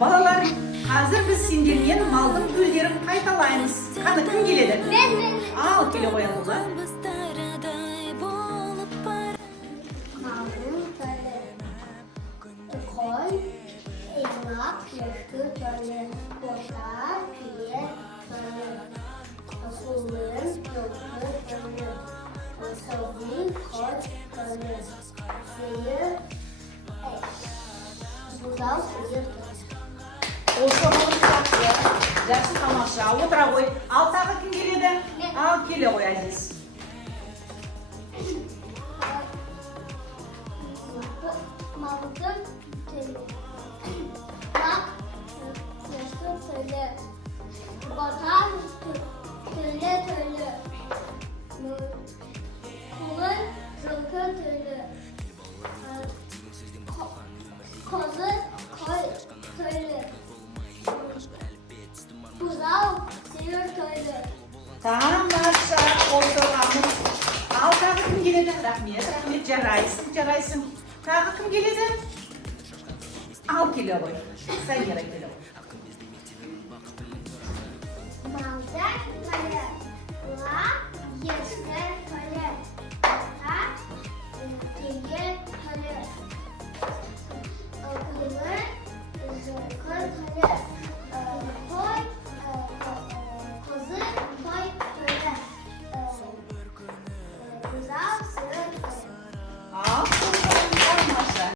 Балалар, қазір біз сендермен малдың төлдерін қайталаймыз. Қаны кім келеді? Мен. Ал, келе қоялым ба? Малдың төлі. Қой, иғлақ, ешкі төлі. Боша, түйе төлі. Асулын, жылқы төлі. Сылғын, қой төлі. Сиыр, бұзау, сиыр төлі. Осы ғылым жақсы, жақсы тамаша. Отыра қой. Ал тағы кім келеді? Ал, келе қой, Азиз. Малдың төлі. Бақ, ешкі төлі. Бота, төлі. Құлын, жылқы төлі. Қозы, қой төлі. Бұзау, сиыр төлі. Тамаша, отырғанымыз. Ал тағы кім келеді? Рахмет, жарайсың. Тағы кім келеді? Ал келе қой. Сайгера келе қой. Малдың төлі.